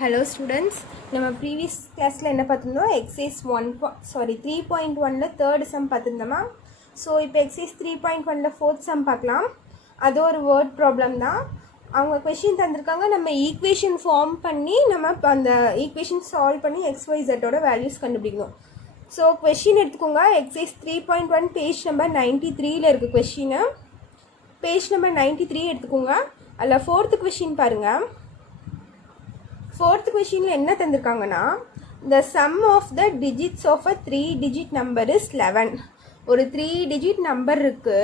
Hello students, நம்ம previous classல என்ன பார்த்தோம்னா exercise 3.1ல third sum பார்த்திருந்தோமா. ஸோ இப்போ exercise 3.1ல fourth sum பார்க்கலாம். அது ஒரு word problem தான். அவங்க கொஷின் தந்திருக்காங்க, நம்ம ஈக்குவேஷன் ஃபார்ம் பண்ணி நம்ம அந்த ஈக்குவேஷன் சால்வ் பண்ணி XYZோட வேல்யூஸ் கண்டுபிடிக்கணும். ஸோ கொஷின் எடுத்துக்கோங்க. exercise 3.1 பேஜ் நம்பர் 93ல இருக்குது கொஷினு. பேஜ் நம்பர் 93 எடுத்துக்கோங்க. அதில் ஃபோர்த்து கொஷின் பாருங்கள். fourth question என்ன தந்திருக்காங்கன்னா, the sum of the digits of a 3-digit number is 11. ஒரு 3-digit நம்பர் இருக்கு,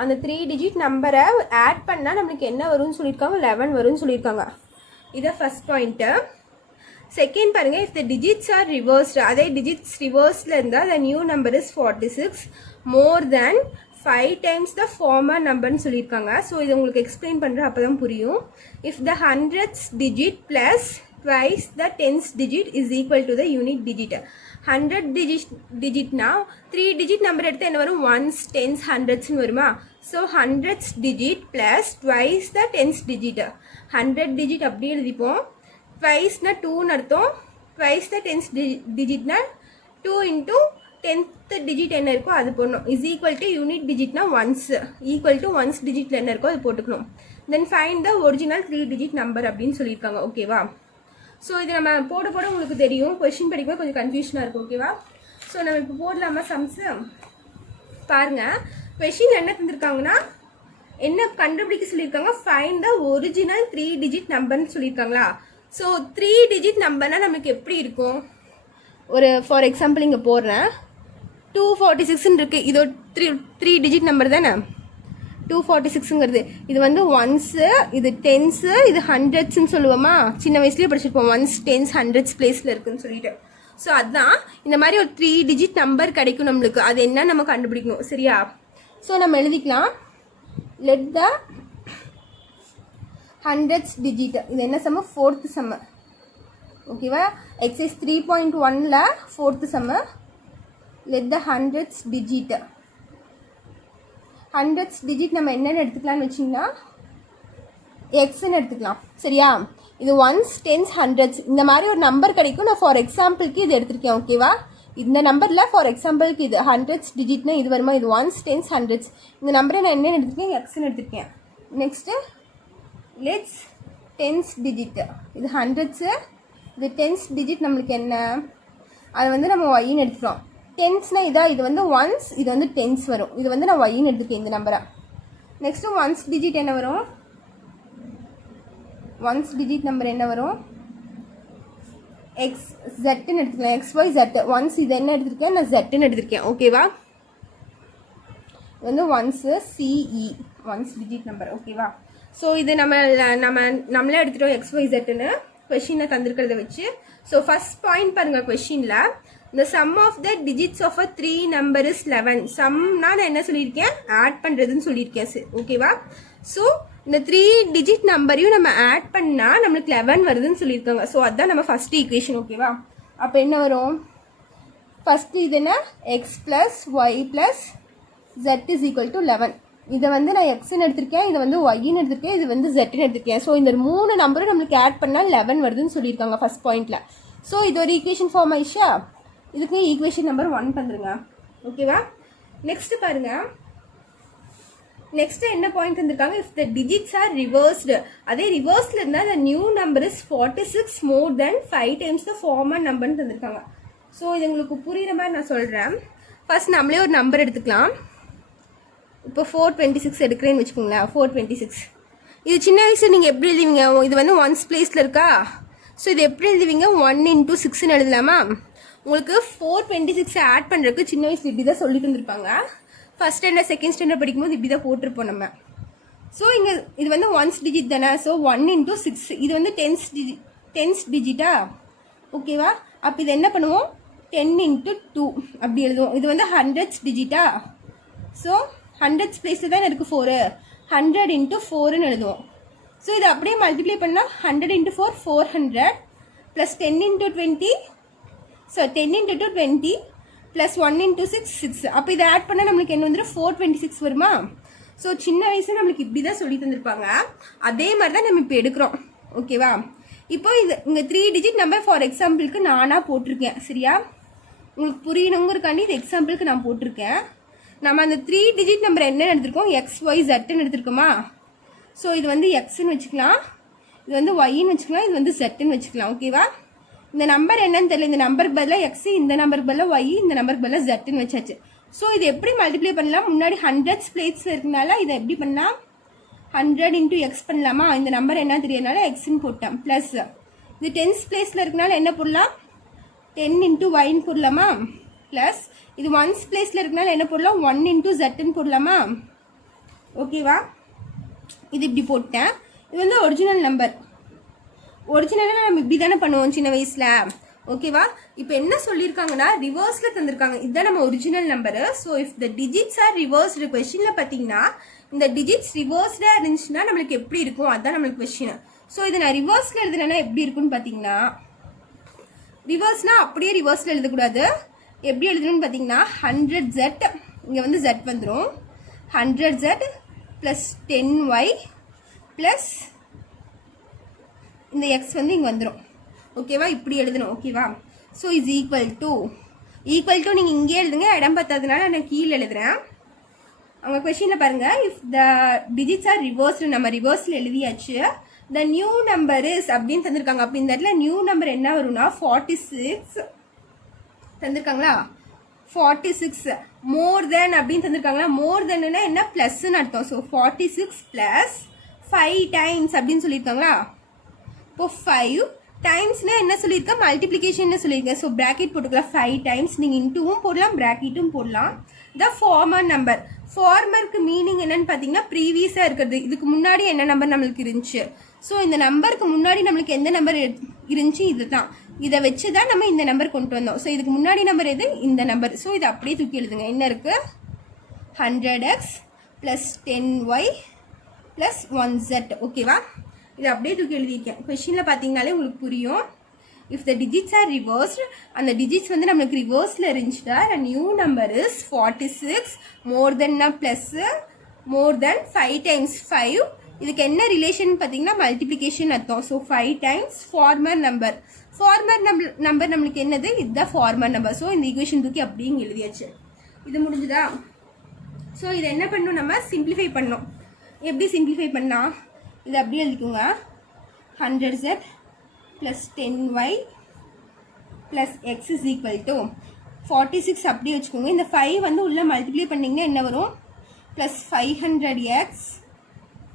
அந்த 3-digit நம்பரை ஆட் பண்ணால் நம்மளுக்கு என்ன வரும்னு சொல்லியிருக்காங்க, 11 வரும்னு சொல்லியிருக்காங்க. இதை ஃபர்ஸ்ட் பாயிண்ட்டு. செகண்ட் பாருங்கள், if the digits are reversed, அதே digits ரிவர்ஸில் இருந்தால் the new number is 46 more than 5 times the former numberன்னு சொல்லியிருக்காங்க. ஸோ இது உங்களுக்கு எக்ஸ்பிளைன் பண்ணுறேன், அப்போ தான் புரியும். if the hundredth digit plus twice the tenth digit is equal to the unit digit. 100 digitனா 3 digit number எடுத்து என்ன வரும், ones, tens, hundreds வருமா. So 100th digit plus twice the tenth digit. 100 digit அப்படி எழுதிப்போம். twiceனா 2ன்னு அர்த்தம், twice the tenth digitனா 2 into 10th digit என்ன இருக்கோ அது போடணும். is equal to unit digitனா once, equal to once digitல என்ன இருக்கோ அது போட்டுக்கணும். then find the original 3 digit number அப்படின்னு சொல்லியிருக்காங்க. ஓகேவா. ஸோ இது நம்ம போட உங்களுக்கு தெரியும், கொஷின் படிக்கும்போது கொஞ்சம் கன்ஃபியூஷனாக இருக்கும். ஓகேவா. ஸோ நம்ம இப்போ போடலாமா சம்ஸு பாருங்கள். கொஷின் என்ன தந்திருக்காங்கன்னா, என்ன கண்டுபிடிக்க சொல்லியிருக்காங்க, ஃபைண்ட் த ஒரிஜினல் 3 digit நம்பர்னு சொல்லியிருக்காங்களா. ஸோ 3 digit நம்பர்னால் நம்மளுக்கு எப்படி இருக்கும், ஒரு ஃபார் எக்ஸாம்பிள் இங்கே போடுறேன். 246ன்னு இருக்குது, இது ஒரு 3 digit நம்பர் தானே. 246ங்கிறது இது வந்து ஒன்ஸு, இது டென்ஸு, இது ஹண்ட்ரட்ஸ்ன்னு சொல்லுவோமா. சின்ன வயசுலேயே படிச்சிருப்போம், ஒன்ஸ், டென்ஸ், ஹண்ட்ரட்ஸ் பிளேஸில் இருக்குன்னு சொல்லிட்டு. ஸோ அதுதான் இந்த மாதிரி ஒரு 3 digit நம்பர் கிடைக்கும் நம்மளுக்கு. அது என்ன நம்ம கண்டுபிடிக்கணும், சரியா. ஸோ நம்ம எழுதிக்கலாம், லெட் த ஹண்ட்ரட்ஸ் டிஜிட். இது என்ன சம்மு, ஃபோர்த்து சம்மு. ஓகேவா. எக்ஸைஸ் 3.1ல fourth sum. Let the hundreds digit. Hundreds digit நம்ம என்னென்னு எடுத்துக்கலாம்னு வச்சிங்கன்னா எக்ஸ்ன்னு எடுத்துக்கலாம், சரியா. இது ஒன்ஸ், டென்ஸ், ஹண்ட்ரட்ஸ் இந்த மாதிரி ஒரு நம்பர் கிடைக்கும். நான் ஃபார் எக்ஸாம்பிளுக்கு இது எடுத்திருக்கேன். ஓகேவா. இந்த நம்பரில் ஃபார் எக்ஸாம்பிளுக்கு இது ஹண்ட்ரட்ஸ் டிஜிட்னா இது வருமா, இது ஒன்ஸ், டென்ஸ், ஹண்ட்ரட்ஸ். இந்த நம்பரை நான் என்னென்னு எடுத்துருக்கேன், எக்ஸ்ன்னு எடுத்திருக்கேன். Next let's tense digit. இது ஹண்ட்ரட்ஸு, இது டென்ஸ் டிஜிட் நம்மளுக்கு என்ன, அதை வந்து நம்ம ஒய்ன்னு எடுத்துக்கிறோம். டென்ஸ்னா இதா, இது வந்து ஒன்ஸ், இது வந்து டென்ஸ் வரும். இது வந்து நான் ஒய்ன்னு எடுத்துக்கேன் இந்த நம்பரை. நெக்ஸ்ட்டு ஒன்ஸ் டிஜிட் என்ன வரும், ஒன்ஸ் டிஜிட் நம்பர் என்ன வரும், எக்ஸ் ஜெட்டுன்னு எடுத்துக்கலாம். XY Z. ஒன்ஸ் இது என்ன எடுத்திருக்கேன், நான் ஜெட்டுன்னு எடுத்திருக்கேன். ஓகேவா. இது வந்து once CE, once digit number. ஓகேவா. ஸோ இது நம்மளே எடுத்துட்டோம் XY Zன்னு கொஷினை தந்திருக்கிறத வச்சு. ஸோ ஃபர்ஸ்ட் பாயிண்ட் பாருங்கள் கொஷினில், the sum of the digits of a 3 number is 11. சம்னா நான் என்ன சொல்லியிருக்கேன், ஆட் பண்ணுறதுன்னு சொல்லியிருக்கேன். ஓகேவா. ஸோ இந்த 3 digit நம்பரையும் நம்ம ஆட் பண்ணால் நம்மளுக்கு 11 வருதுன்னு சொல்லியிருக்காங்க. ஸோ அதுதான் நம்ம ஃபர்ஸ்ட் ஈக்குவேஷன். ஓகேவா. அப்போ என்ன வரும், ஃபஸ்ட்டு இது என்ன, x plus y plus z is equal to 11. இதை வந்து நான் எக்ஸ்ன்னு எடுத்திருக்கேன், இதை வந்து ஒய்ன்னு எடுத்திருக்கேன், இது வந்து ஜெட்டுன்னு எடுத்திருக்கேன். ஸோ இந்த 3 நம்பரும் நம்மளுக்கு ஆட் பண்ணால் 11 வருதுன்னு சொல்லியிருக்காங்க ஃபர்ஸ்ட் பாயிண்டில். ஸோ இது ஒரு ஈக்குவேஷன் ஃபார்ம் ஆயிடுச்சா. இதுக்கு ஈக்குவேஷன் நம்பர் 1 தந்துருங்க. ஓகேவா. நெக்ஸ்ட் பாருங்க, நெக்ஸ்ட் என்ன பாயிண்ட் தந்திருக்காங்க, if the digits R reversed. அதே ரிவர்ஸ்ல இருந்தால் the new number is 46 more than 5 times the former numberன்னு தந்திருக்காங்க. ஸோ இது உங்களுக்கு புரியுற மாதிரி நான் சொல்கிறேன். ஃபர்ஸ்ட் நம்மளே ஒரு நம்பர் எடுத்துக்கலாம். இப்போ 426 எடுக்கிறேன்னு வச்சுக்கோங்களேன். 426 இது சின்ன வயசு நீங்கள் எப்படி எழுதுவீங்க, இது வந்து ஒன்ஸ் பிளேஸில் இருக்கா. ஸோ இது எப்படி எழுதுவீங்க, 1 into 6ன்னு எழுதலாமா. உங்களுக்கு 426 ஆட் பண்ணுறதுக்கு சின்ன வயசில் இப்படி தான் சொல்லி தந்துருப்பாங்க. ஃபர்ஸ்ட் ஸ்டாண்டர்ட் செகண்ட் ஸ்டாண்டர்ட் படிக்கும்போது இப்படி தான் போட்டிருப்போம் நம்ம. ஸோ இங்கே இது வந்து ஒன்ஸ் டிஜிட் தானே. ஸோ 1 into 6, இது வந்து டென்ஸ் டிஜிட்டா. ஓகேவா. அப்போ இது என்ன பண்ணுவோம், 10 into 2 அப்படி எழுதுவோம். இது வந்து ஹண்ட்ரட்ஸ் டிஜிட்டா. ஸோ ஹண்ட்ரட்ஸ் பிளேஸில் தான் இருக்குது 4, 100 into 4ன்னு எழுதுவோம். ஸோ இதை அப்படியே மல்டிப்ளை பண்ணால் 100 into 4 400 plus 10 into 20. So 10 into 2 20 plus 1 into 6 6. அப்போ இதை ஆட் பண்ணால் நம்மளுக்கு என்ன வந்துடும், 426 வருமா. ஸோ சின்ன வயசில் நம்மளுக்கு இப்படி தான் சொல்லி தந்திருப்பாங்க. அதே மாதிரி தான் நம்ம இப்போ எடுக்கிறோம். ஓகேவா. இப்போ இங்கே 3 டிஜிட் நம்பர் ஃபார் எக்ஸாம்பிளுக்கு நானாக போட்டிருக்கேன். சரியா, உங்களுக்கு புரியணுங்கிறக்காண்டி இது எக்ஸாம்பிளுக்கு நான் போட்டிருக்கேன். நம்ம அந்த 3 டிஜிட் நம்பர் என்ன எடுத்திருக்கோம், XYZன்னு எடுத்திருக்கோமா. ஸோ இது வந்து எக்ஸ்ன்னு வச்சுக்கலாம், இது வந்து ஒய்ன்னு வச்சுக்கலாம், இது வந்து ஜெட்டுன்னு வச்சுக்கலாம். ஓகேவா, இந்த நம்பர் என்னன்னு தெரியல, இந்த நம்பருக்கு பதிலாக எக்ஸ், இந்த நம்பருக்கு பதிலாக ஒய், இந்த நம்பருக்கு பதிலாக ஜெட்டுன்னு வச்சாச்சு. ஸோ இது எப்படி மல்டிப்ளை பண்ணலாம், முன்னாடி ஹண்ட்ரட்ஸ் பிளேட்ஸில் இருக்கனால இதை எப்படி பண்ணலாம், 100 × X பண்ணலாமா. இந்த நம்பர் என்ன தெரியறனால எக்ஸ்ன்னு போட்டேன். ப்ளஸ் இது 10th பிளேஸில் இருக்கனால என்ன போடலாம், 10 × Yன்னு போடலாமா. ப்ளஸ் இது 1th பிளேஸில் இருக்கனால என்ன போடலாம், 1 × Zன்னு போடலாமா. ஓகேவா, இது இப்படி போட்டேன். இது வந்து ஒரிஜினல் நம்பர். ஒரிஜினலாக நம்ம இப்படி தானே பண்ணுவோம் சின்ன வயசில். ஓகேவா, இப்போ என்ன சொல்லியிருக்காங்கன்னா ரிவர்ஸில் தந்திருக்காங்க. இதுதான் நம்ம original number. So if the digits R reversed, கொஸ்டினில் பார்த்தீங்கன்னா இந்த டிஜிட்ஸ் ரிவர்ஸ்டாக இருந்துச்சுன்னா நம்மளுக்கு எப்படி இருக்கும், அதுதான் நம்மளுக்கு கொஸ்டின். ஸோ இதை நான் ரிவர்ஸில் எழுதுனா எப்படி இருக்குன்னு பார்த்தீங்கன்னா, ரிவர்ஸ்னால் அப்படியே ரிவர்ஸில் எழுதக்கூடாது. எப்படி எழுதணும்னு பார்த்தீங்கன்னா 100Z, இங்கே வந்து Z வந்துடும், 100Z ப்ளஸ் 10Y ப்ளஸ் இந்த X வந்து இங்கே வந்துடும். ஓகேவா, இப்படி எழுதணும். ஓகேவா, ஸோ இஸ் ஈக்குவல் டு நீங்கள் இங்கே எழுதுங்க, இடம் பார்த்ததுனால நான் கீழே எழுதுறேன். அவங்க கொஸ்டினில் பாருங்கள், if the digits R reversed, நம்ம ரிவர்ஸில் எழுதியாச்சு. த நியூ நம்பர் இஸ் அப்படின்னு தந்திருக்காங்க. அப்படி இந்த இடத்துல நியூ நம்பர் என்ன வரும்னா 46 தந்திருக்காங்களா, 46 மோர் தென் அப்படின்னு தந்திருக்காங்களா. மோர் தென்னா என்ன, ப்ளஸ்ன்னு அர்த்தம். ஸோ 46 ப்ளஸ் 5 டைம்ஸ் அப்படின்னு சொல்லியிருக்காங்களா. இப்போ 5 டைம்ஸ்னா என்ன சொல்லியிருக்கேன், மல்டிப்ளிகேஷன் சொல்லியிருக்கேன். ஸோ ப்ராக்கெட் போட்டுக்கலாம், 5 டைம்ஸ். நீங்கள் இன்டூவும் போடலாம், ப்ராக்கெட்டும் போடலாம். த ஃபார்மர் நம்பர், ஃபார்மருக்கு மீனிங் என்னன்னு பார்த்தீங்கன்னா ப்ரீவியஸாக இருக்கிறது, இதுக்கு முன்னாடி என்ன நம்பர் நம்மளுக்கு இருந்துச்சு. ஸோ இந்த நம்பருக்கு முன்னாடி நம்மளுக்கு எந்த நம்பர் இருந்துச்சு, இதுதான். இதை வச்சு தான் நம்ம இந்த நம்பர் கொண்டு வந்தோம். ஸோ இதுக்கு முன்னாடி நம்பர் எது, இந்த நம்பர். ஸோ இதை அப்படியே தூக்கி எழுதுங்க. என்ன இருக்குது, 100x plus 10y plus 1z. ஓகேவா, இது அப்படியே தூக்கி எழுதியிருக்கேன். கொஸ்டினில் பார்த்தீங்கனாலே உங்களுக்கு புரியும். If the digits are reversed, அந்த டிஜிட்ஸ் வந்து நம்மளுக்கு ரிவர்ஸில் இருந்துச்சுட்டா நியூ நம்பர் இஸ் 46 மோர் தென்னா ப்ளஸ்ஸு மோர் தென் 5 டைம்ஸ் 5. இதுக்கு என்ன ரிலேஷன் பார்த்தீங்கன்னா மல்டிப்ளிகேஷன் அர்த்தம். So 5 times former number. Former number நம்மளுக்கு என்னது, இதுதான் ஃபார்மர் நம்பர். ஸோ இந்த ஈக்குவேஷன் தூக்கி அப்படியே எழுதியாச்சு. இது முடிஞ்சுதா. ஸோ இதை என்ன பண்ணணும், நம்ம சிம்பிளிஃபை பண்ணோம். எப்படி சிம்பிளிஃபை பண்ணால், இது அப்படியே எழுதிக்கோங்க, 100Z plus 10Y plus X is equal to 46 அப்படியே வச்சுக்கோங்க. இந்த 5 வந்து உள்ளே மல்டிப்ளை பண்ணிங்கன்னா என்ன வரும், plus 500X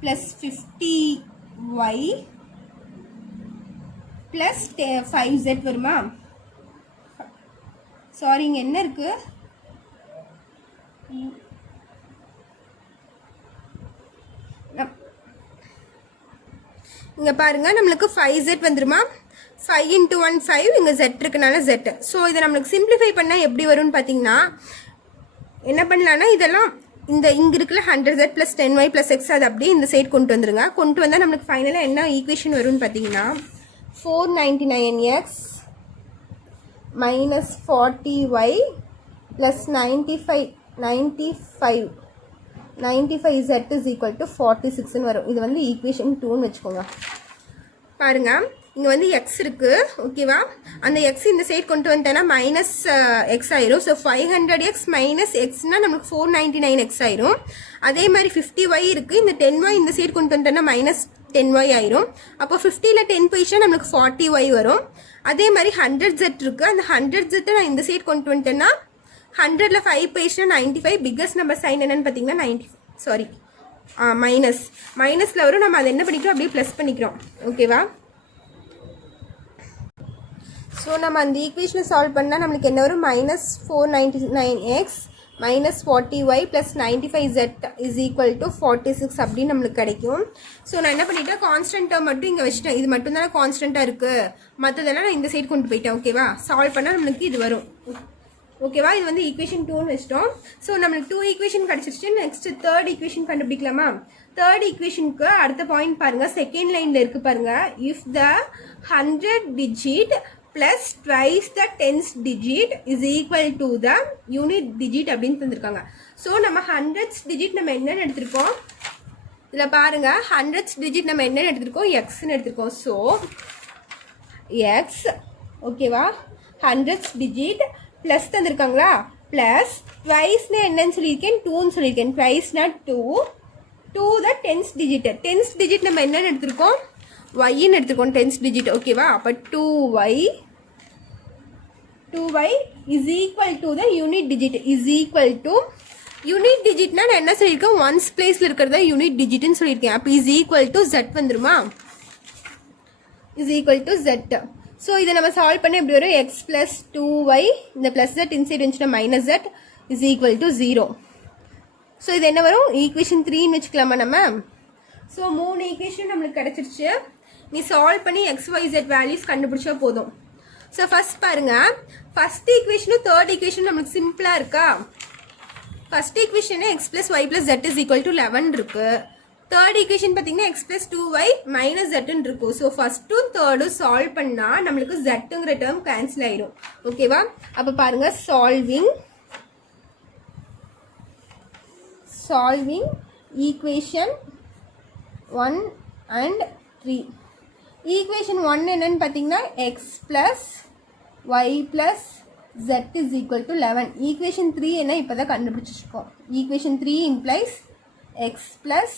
plus 50Y plus 5Z வருமா. சாரி, இங்கே என்ன இருக்குது, இங்கே பாருங்கள், நம்மளுக்கு 5Z வந்துருமா. 5 × 1 5, இங்கே Z இருக்குனால Z. ஸோ இதை நம்மளுக்கு சிம்பிளிஃபை பண்ணால் எப்படி வரும்னு பார்த்தீங்கன்னா, என்ன பண்ணலான்னா இதெல்லாம் இந்த இங்கே இருக்குல்ல 100Z plus 10Y plus X, அது அப்படியே இந்த சைடு கொண்டு வந்துருங்க. கொண்டு வந்தால் நம்மளுக்கு ஃபைனலாக என்ன ஈக்குவேஷன் வரும்னு பார்த்தீங்கன்னா 499X minus 40Y plus 95Z is equal to 46ன்னு வரும். இது வந்து ஈக்குவேஷன் 2ன்னு வச்சுக்கோங்க. பாருங்கள், இங்கே வந்து எக்ஸ் இருக்குது. ஓகேவா, அந்த எக்ஸ் இந்த சைட் கொண்டு வந்துட்டேன்னா மைனஸ் எக்ஸ் ஆயிரும். ஸோ 500x மைனஸ் எக்ஸ்னால் நம்மளுக்கு 499x ஆயிரும். அதே மாதிரி 50y இருக்குது. இந்த 10y இந்த சைட் கொண்டு வந்துட்டேன்னா மைனஸ் 10y ஆயிரும். அப்போ 50ல் 10 போயிடுச்சுன்னா நம்மளுக்கு 40y வரும். அதே மாதிரி 100z இருக்குது. அந்த 100z நான் இந்த சைட் கொண்டு வந்துட்டேன்னா 100ல் 5 போயிடுச்சுன்னா 95. பிக்கஸ்ட் நம்பர் சைன் என்னன்னு பார்த்தீங்கன்னா 90, சாரி மைனஸில் வரும். நம்ம அதை என்ன பண்ணிக்கிறோம், அப்படியே ப்ளஸ் பண்ணிக்கிறோம். ஓகேவா, ஸோ நம்ம அந்த ஈக்குவேஷனை சால்வ் பண்ணால் நம்மளுக்கு என்ன வரும், minus 499x minus 40y plus 95z is equal to 46 அப்படின்னு நம்மளுக்கு கிடைக்கும். ஸோ நான் என்ன பண்ணிட்டேன், கான்ஸ்டன்ட் டேர்ம் மட்டும் இங்கே வச்சுட்டேன். இது மட்டும் தானே கான்ஸ்டண்ட்டாக இருக்குது, மற்றதெல்லாம் நான் இந்த சைடு கொண்டு போயிட்டேன். ஓகேவா, சால்வ் பண்ணால் நம்மளுக்கு இது வரும். ஓகேவா, இது வந்து ஈக்குவேஷன் 2ன்னு வச்சிட்டோம். ஸோ நம்மளுக்கு 2 ஈக்குவேஷன் கிடச்சிருச்சு. நெக்ஸ்ட் தேர்ட் ஈக்குவேஷன் கண்டுபிடிக்கலாமா. தேர்ட் ஈக்குவேஷனுக்கு அடுத்த பாயிண்ட் பாருங்கள், செகண்ட் லைனில் இருக்குது பாருங்கள். இஃப் த 100 டிஜிட் plus twice the 10th digit is equal to the unit digit அப்படின்னு தந்திருக்காங்க. ஸோ நம்ம 100th டிஜிட் நம்ம என்னென்னு எடுத்திருக்கோம், இதில் பாருங்கள் 100th டிஜிட் நம்ம என்னென்னு எடுத்திருக்கோம், எக்ஸ்ன்னு எடுத்திருக்கோம். ஸோ எக்ஸ் ஓகேவா, ஹண்ட்ரட்ஸ் டிஜிட் ப்ளஸ் தந்திருக்காங்களா, ப்ளஸ் ட்வைஸ்னா என்னன்னு சொல்லியிருக்கேன், டூன்னு சொல்லியிருக்கேன். ட்வைஸ்னா டூ, டூ த டென்ஸ் டிஜிட். டென்ஸ் டிஜிட் நம்ம என்னென்னு எடுத்திருக்கோம், ஒய்ன்னு எடுத்துருக்கோம் டென்ஸ் டிஜிட். ஓகேவா, அப்போ 2y is equal to the unit digit is equal to unit டிஜிட்னா நான் என்ன சொல்லியிருக்கேன், ஒன்ஸ் பிளேஸில் இருக்கிறதா யூனிட் டிஜிட்னு சொல்லியிருக்கேன். அப்போ இஸ் ஈக்குவல் டு ஜெட் வந்துருமா, is equal to Z. So இதை நம்ம சால்வ் பண்ண எப்படி வரும், எக்ஸ் ப்ளஸ் 2y, இந்த ப்ளஸ் ஜெட் இன்சைட் இருந்துச்சுன்னா minus z is equal to 0. So இது என்ன வரும், ஈக்குவேஷன் 3ன்னு வச்சுக்கலாமா நம்ம. ஸோ 3 ஈக்குவேஷன் நம்மளுக்கு கிடச்சிருச்சு. நீ சால்வ் பண்ணி XYZ வேல்யூஸ் கண்டுபிடிச்சா போதும். ஸோ ஃபர்ஸ்ட் பாருங்க, ஃபர்ஸ்ட் ஈக்குவேஷனும் தேர்ட் ஈக்குவேஷனும் நம்மளுக்கு சிம்பிளாக இருக்கா. First equation x plus y plus z is equal to 11 இருக்கு. தேர்ட் ஈக்குவேஷன் பார்த்தீங்கன்னா x plus 2y minus zன்னு இருக்கும். ஸோ ஃபர்ஸ்ட்டும் தேர்டும் சால்வ் பண்ணால் நம்மளுக்கு zங்கிற டேர்ம் கேன்சல் ஆயிடும். ஓகேவா, அப்போ பாருங்க, சால்விங் ஈக்குவேஷன் 1 and 3. ஈக்குவேஷன் 1 என்னன்னு பார்த்தீங்கன்னா x plus y plus z is equal to 11. Equation 3 என்ன இப்போ தான் கண்டுபிடிச்சிருக்கோம். Equation 3 implies x plus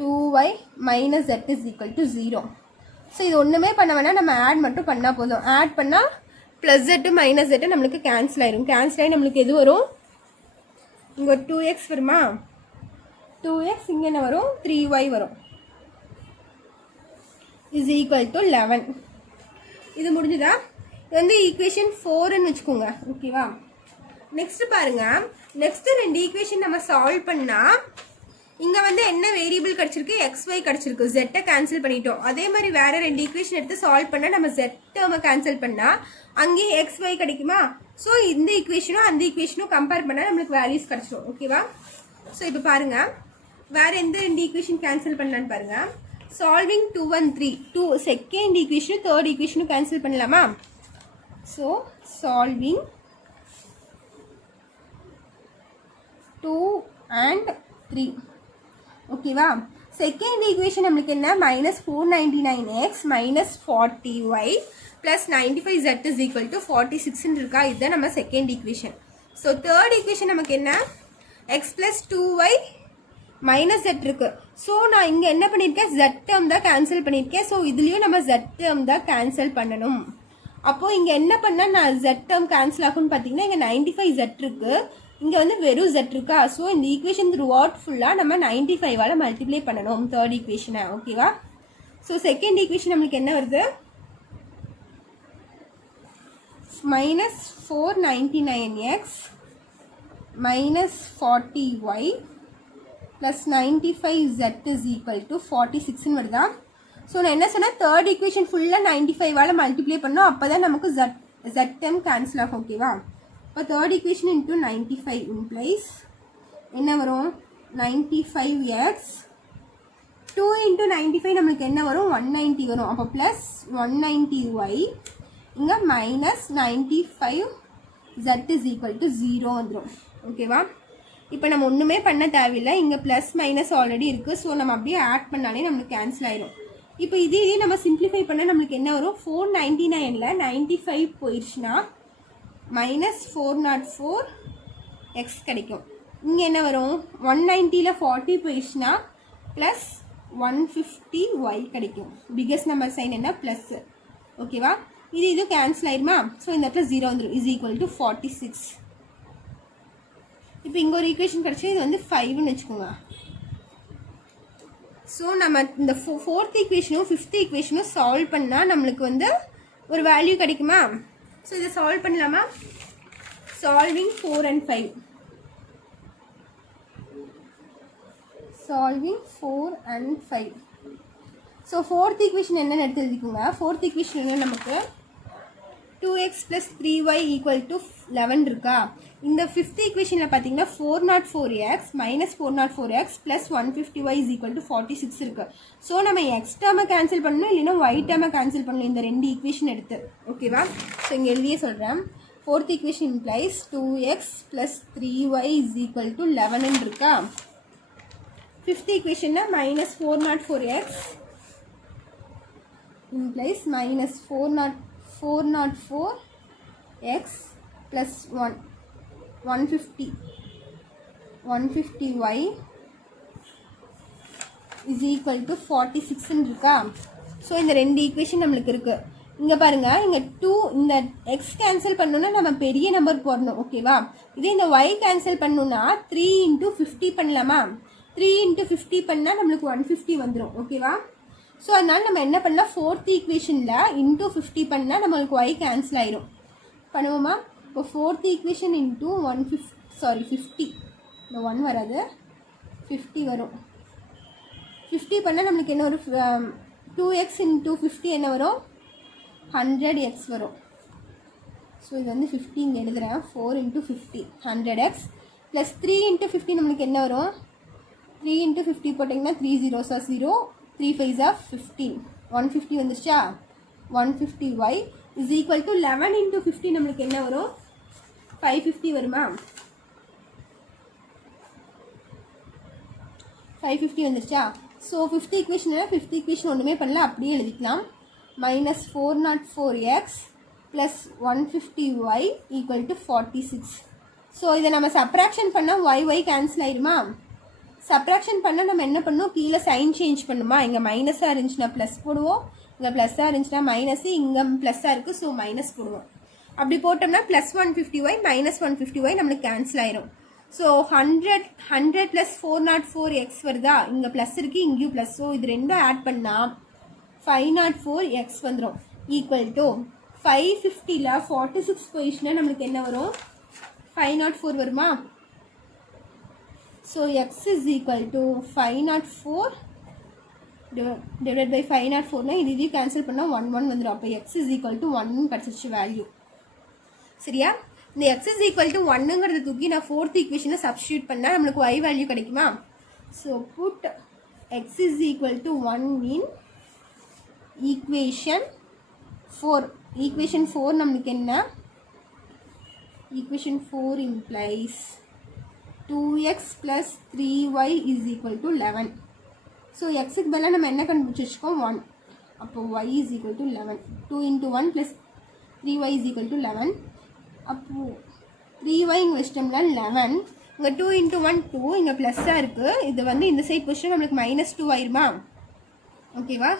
2y minus z is equal to 0. So இது ஒன்றுமே பண்ண வேணாம், நம்ம ஆட் மட்டும் பண்ணால் போதும். ஆட் பண்ணால் ப்ளஸ் z மைனஸ் z நம்மளுக்கு கேன்சல் ஆயிரும். கேன்சல் ஆகி நம்மளுக்கு எது வரும், இங்கே ஒரு 2x வருமா, 2x இங்கே என்ன வரும், 3y வரும். Is equal to 11. இது முடிஞ்சுதா, இது வந்து ஈக்குவேஷன் 4ன்னு வச்சுக்கோங்க. ஓகேவா, நெக்ஸ்ட் பாருங்க, நெக்ஸ்ட் 2 ஈக்குவேஷன் நம்ம சால்வ் பண்ணா இங்க வந்து என்ன வேரியபிள் கிடைச்சிருக்கு, xy கிடைச்சிருக்கு. z கேன்சல் பண்ணிட்டோம். அதே மாதிரி வேற 2 ஈக்குவேஷன் எடுத்து சால்வ் பண்ணா நம்ம z டேர்மை கேன்சல் பண்ணா அங்கேயே xy கிடைக்குமா. ஸோ இந்த ஈக்குவேஷனும் அந்த ஈக்குவேஷனும் கம்பேர் பண்ணா நம்மளுக்கு வேல்யூஸ் கிடைச்சிடும். ஓகேவா, ஸோ இப்போ பாருங்க, வேற எந்த 2 ஈக்குவேஷன் கேன்சல் பண்ணலான்னு பாருங்க. சால்விங் 2 and 3, 2 செகண்ட் ஈக்குவேஷனும் தேர்ட் ஈக்குவேஷனும் கேன்சல் பண்ணலாமா. So solving 2 and 3. ஓகேவா, செகண்ட் ஈக்குவேஷன் நம்மளுக்கு என்ன, minus 499x minus 40y plus 95z is equal to 46 இருக்கா. இதுதான் நம்ம second equation. So third equation நமக்கு என்ன, x plus 2y minus z இருக்கு. ஸோ நான் இங்கே என்ன பண்ணியிருக்கேன், z டேர்ம் தான் கேன்சல் பண்ணியிருக்கேன். ஸோ இதுலேயும் நம்ம z டேர்ம் தான் கேன்சல் பண்ணணும். அப்போது இங்கே என்ன பண்ணால் நான் z டேர்ம் கேன்சல் ஆகும்னு பார்த்தீங்கன்னா இங்கே 95z இருக்கு, இங்கே வந்து வெறும் z இருக்கா. ஸோ இந்த ஈக்குவேஷன் த்ரூ அவுட் ஃபுல்லாக நம்ம 95ஆல் மல்டிப்ளை பண்ணணும் தேர்ட் ஈக்குவேஷனை. ஓகேவா, ஸோ செகண்ட் ஈக்குவேஷன் நம்மளுக்கு என்ன வருது, minus 499x minus 40y plus 95z is equal to 46ன்னு வருதா. ஸோ நான் என்ன சொன்னேன், தேர்ட் ஈக்குவேஷன் ஃபுல்லாக 95ஆல் மல்டிப்ளை பண்ணோம், அப்போ தான் நமக்கு z டேர்ம் கேன்சல் ஆகும். ஓகேவா, இப்போ தேர்ட் ஈக்குவேஷன் இன்டூ 95 இம்ப்ளைஸ் என்ன வரும், 95x 2 இன்டூ 95 நம்மளுக்கு என்ன வரும், 190 வரும். அப்போ ப்ளஸ் 190y இங்கே minus 95z is equal to 0 வந்துடும். ஓகேவா, இப்போ நம்ம ஒன்றுமே பண்ண தேவையில்லை, இங்கே ப்ளஸ் மைனஸ் ஆல்ரெடி இருக்குது. ஸோ நம்ம அப்படியே ஆட் பண்ணாலே நம்மளுக்கு கேன்சல் ஆயிடும். இப்போ இதே நம்ம சிம்பிளிஃபை பண்ணால் நம்மளுக்கு என்ன வரும், 499ல் 95 போயிடுச்சுன்னா மைனஸ் 404x கிடைக்கும். இங்கே என்ன வரும், 190ல் 40 போயிடுச்சுன்னா ப்ளஸ் 150y கிடைக்கும். பிகஸ்ட் நம்பர் சைன் என்ன, ப்ளஸ். ஓகேவா, இது கேன்சல் ஆயிருமா. ஸோ இந்த இடத்துல 0 வந்துடும். Is equal to 46. இப்போ இங்கே ஒரு ஈக்குவேஷன் கிடச்சி, இது வந்து 5ன்னு வச்சுக்கோங்க. ஸோ நம்ம இந்த ஃபோர்த் ஈக்குவேஷனும் ஃபிஃப்த் ஈக்குவேஷனும் சால்வ் பண்ணால் நம்மளுக்கு வந்து ஒரு வேல்யூ கிடைக்குமா. ஸோ இதை சால்வ் பண்ணலாமா. Solving 4 and 5. Solving 4 and 5. So fourth equation என்னென்னு எடுத்து எழுதிக்கோங்க. ஃபோர்த் ஈக்குவேஷன் என்ன, நமக்கு 2x plus 3y equal to 11 இருக்கா. இந்த ஃபிஃப்த் ஈக்குவேஷனில் பார்த்தீங்கன்னா 404x minus 404x plus 150y is equal to 46 இருக்கு. ஸோ நம்ம எக்ஸ் டேர்மை கேன்சல் பண்ணணும், இல்லைன்னா ஒய் டேர்மை கேன்சல் பண்ணணும், இந்த 2 ஈக்குவேஷன் எடுத்து. ஓகேவா, ஸோ இங்கே எழுதியே சொல்கிறேன். Fourth equation implies 2x plus 3y is equal to 11 இருக்கா. ஃபிஃப்த் ஈக்குவேஷனில் minus 404x implies minus 404 x plus 150 y is equal to 46 இருக்கா. ஸோ இந்த ரெண்டு ஈக்குவேஷன் நம்மளுக்கு இருக்குது. இங்கே பாருங்கள், இங்கே 2 இந்த எக்ஸ் கேன்சல் பண்ணணுன்னா நம்ம பெரிய நம்பர் போடணும். ஓகேவா. இதே இந்த ஒய் கேன்சல் பண்ணணுன்னா 3 × 50 பண்ணலாமா. 3 × 50 பண்ணால் நம்மளுக்கு 150 வந்துடும். ஓகேவா. ஸோ அதனால் நம்ம என்ன பண்ணலாம், 4th ஈக்குவேஷனில் × 50 பண்ணால் நம்மளுக்கு ஒய் கேன்சல் ஆயிரும். பண்ணுவோமா. இப்போ 4th ஈக்குவேஷன் × 50 இந்த 1 வராது, 50 வரும். 50 பண்ணால் நம்மளுக்கு என்ன ஒரு 2x × 50 என்ன வரும், 100x வரும். ஸோ இது வந்து 50 இங்கே எழுதுகிறேன். 4 × 50 100x ப்ளஸ் 3 × 50 நம்மளுக்கு என்ன வரும், 3 × 50 போட்டிங்கன்னா 3 zeros are 0, 3 5s are 15, 150 வந்துருச்சா. 150y is equal to 11 × 50 நம்மளுக்கு என்ன வரும், 550 வருமா. 550 வந்துருச்சா. ஸோ 5th ஈக்குவேஷன் ஒன்றுமே பண்ணல, அப்படியே எழுதிக்கலாம். minus 404x plus 150y equal to 46. So இதை நம்ம சப்ராக்ஷன் பண்ணால் y கேன்சல் ஆயிடுமா. சப்ராக்ஷன் பண்ணால் நம்ம என்ன பண்ணணும், கீழே சைன் சேஞ்ச் பண்ணுமா. இங்கே மைனஸாக இருந்துச்சுன்னா ப்ளஸ் போடுவோம், இங்கே ப்ளஸ்ஸாக இருந்துச்சுன்னா மைனஸு, இங்கே ப்ளஸ்ஸாக இருக்குது, ஸோ மைனஸ் போடுவோம். அப்படி போட்டோம்னா ப்ளஸ் 150y மைனஸ் 150y நம்மளுக்கு கேன்சல் ஆயிரும். ஸோ 100 ப்ளஸ் 404x வருதா, இங்கே ப்ளஸ் இருக்குது, இங்கேயும் ப்ளஸ். ஸோ இது ரெண்டும் ஆட் பண்ணால் 504x வந்துடும். ஈக்குவல் டு 550ல் 46 பொசிஷனில் நம்மளுக்கு என்ன வரும், 504 வருமா. So x is equal to 504 divided by 504னா இது கேன்சல் பண்ணால் 1 வந்துடும். அப்போ x is equal to 1 கிடச்சிருச்சு வேல்யூ. சரியா. இந்த x is equal to 1ங்கிறத தூக்கி நான் 4th ஈக்குவேஷனை சப்ஸ்டியூட் பண்ணால் நம்மளுக்கு y வேல்யூ கிடைக்குமா. So put x is equal to 1 in equation 4. equation 4 நம்மளுக்கு என்ன, equation 4 implies 2x plus 3y is equal to 11. So எக்ஸுக்கு பதிலாக நம்ம என்ன கண்டுபிடிச்சிருக்கோம், 1. அப்போ y is equal to 11. 2 × 1 plus 3y is equal to 11. அப்போது 3y இங்கே வச்சிட்டோம்னா 11. இங்கே 2 × 1 2, இங்கே ப்ளஸ்ஸாக இருக்குது. இது வந்து இந்த சைட் பொசிஷன் நம்மளுக்கு -2 ஆயிருமா. ஓகேவா.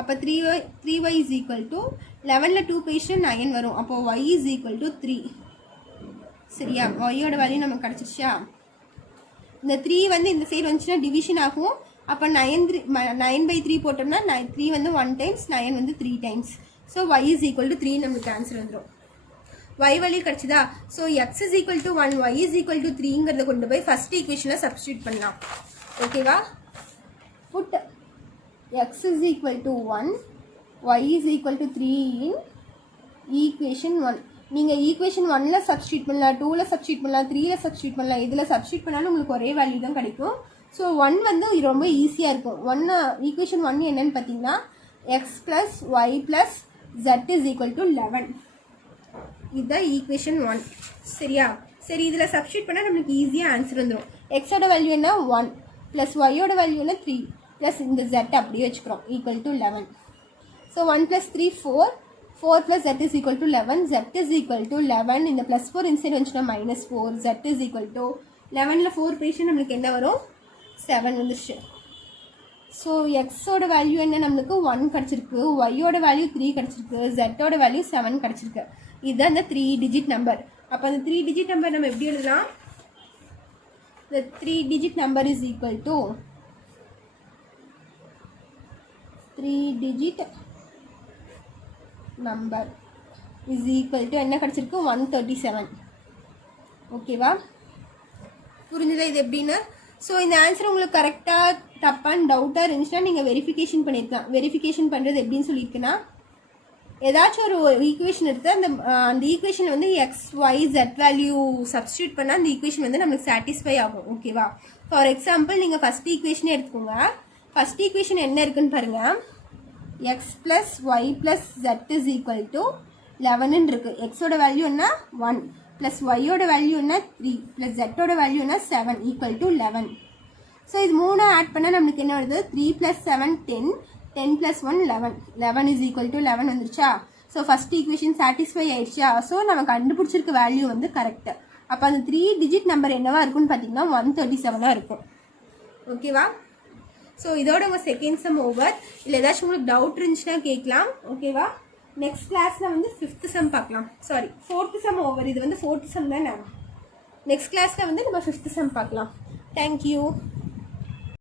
அப்போ 3y is equal to 11ல் 2 position 9 வரும். அப்போது y is equal to 3. சரியா. ஒய்யோட வேல்யூ நமக்கு கிடச்சிருச்சா. இந்த 3 வந்து இந்த சைடு வந்துச்சுன்னா டிவிஷன் ஆகும். அப்போ 9/3 போட்டோம்னா 3 வந்து 1 டைம்ஸ், 9 வந்து 3 times. So y is equal to 3 நம்மளுக்கு ஆன்சர் வந்துடும். y வேல்யூ கிடச்சிதா. So x is equal to 1, y is equal to 3ங்கிறத கொண்டு போய் ஃபஸ்ட் ஈக்குவேஷனில் சப்ஸ்டியூட் பண்ணலாம். ஓகேவா. Put x is equal to 1, y is equal to 3 in equation 1. நீங்கள் ஈக்குவேஷன் 1ல் சப்ஸ்டியூட் பண்ணலாம், 2ல் சப்ஸ்டியூட் பண்ணலாம், 3ல் சப்ஸ்டியூட் பண்ணலாம். இதில் சப்ஸ்டியூட் பண்ணாலும் உங்களுக்கு ஒரே வேல்யூ தான் கிடைக்கும். ஸோ 1 வந்து ரொம்ப ஈஸியாக இருக்கும். ஈக்குவேஷன் 1 என்னன்னு பார்த்தீங்கன்னா x + y + z is equal to 11. இதுதான் ஈக்குவேஷன் 1. சரியா. சரி, இதில் சப்ஸ்டியூட் பண்ணால் நம்மளுக்கு ஈஸியாக ஆன்சர் வந்துடும். எக்ஸோட வேல்யூ என்ன 1 ப்ளஸ் ஒய்யோட வேல்யூ என்ன 3 ப்ளஸ் இந்த z அப்படியே வச்சுக்கிறோம், equal to 11. So 1 + 3 4, 4 + z is equal to 11, z is equal to 11. இந்த +4 இன்சைட் வந்துச்சுன்னா -4, z is equal to 11ல் 4 பேஷன் நம்மளுக்கு என்ன வரும், 7 வந்துருச்சு. ஸோ எக்ஸோட வேல்யூ என்ன நம்மளுக்கு 1 கிடச்சிருக்கு, ஒய்யோட வேல்யூ 3 கிடச்சிருக்கு, ஜெட்டோட வேல்யூ 7 கிடச்சிருக்கு. இதுதான் இந்த 3 டிஜிட் நம்பர். அப்போ அந்த 3 டிஜிட் நம்பர் நம்ம எப்படி எழுதலாம், the 3 digit number is equal to 3 digit number is equal to என்ன கிடச்சிருக்கு 137. ஓகேவா. புரிஞ்சுதா இது எப்படின்னு. ஸோ இந்த ஆன்சர் உங்களுக்கு கரெக்டாக தப்பான்னு டவுட்டாக இருந்துச்சுன்னா நீங்கள் வெரிஃபிகேஷன் பண்ணியிருக்கலாம். வெரிஃபிகேஷன் பண்ணுறது எப்படின்னு சொல்லியிருக்குன்னா, ஏதாச்சும் ஒரு ஈக்குவேஷன் எடுத்து அந்த ஈக்குவேஷன் வந்து x y z value substitute பண்ணால் அந்த ஈக்குவேஷன் வந்து நம்மளுக்கு சாட்டிஸ்ஃபை ஆகும். ஓகேவா. ஃபார் எக்ஸாம்பிள் நீங்கள் ஃபஸ்ட் ஈக்குவேஷனே எடுத்துக்கோங்க. ஃபஸ்ட் ஈக்குவேஷன் என்ன இருக்குன்னு பாருங்கள், x plus y plus z is equal to 11 இருக்குது. எக்ஸோட வேல்யூ என்ன 1 ப்ளஸ் ஒய்யோட வேல்யூ என்ன 3 ப்ளஸ் ஜெட்டோட வேல்யூ என்ன 7 ஈக்குவல் டு 11. ஸோ இது 3 ஆட் பண்ணால் நம்மளுக்கு என்ன வருது, 3 + 7 10, 10 + 1 11. 11 is equal to 11 வந்துருச்சா? ஸோ ஃபஸ்ட் ஈக்குவேஷன் சாட்டிஸ்ஃபை ஆயிடுச்சா? ஸோ நம்ம கண்டுபிடிச்சிருக்க வேல்யூ வந்து கரெக்டு. அப்போ அந்த 3 டிஜிட் நம்பர் என்னவா இருக்குன்னு பார்த்தீங்கன்னா 137 இருக்கும். ஓகேவா? ஸோ இதோட உங்கள் செகண்ட் சம் ஓவர். இல்லை ஏதாச்சும் உங்களுக்கு டவுட் இருந்துச்சுன்னா கேட்கலாம். ஓகேவா? நெக்ஸ்ட் கிளாஸில் வந்து 5th சம் பார்க்கலாம். Sorry 4th some over. இது வந்து 4th சம் தானே. நெக்ஸ்ட் கிளாஸில் வந்து நம்ம 5th சம் பார்க்கலாம். தேங்க்யூ.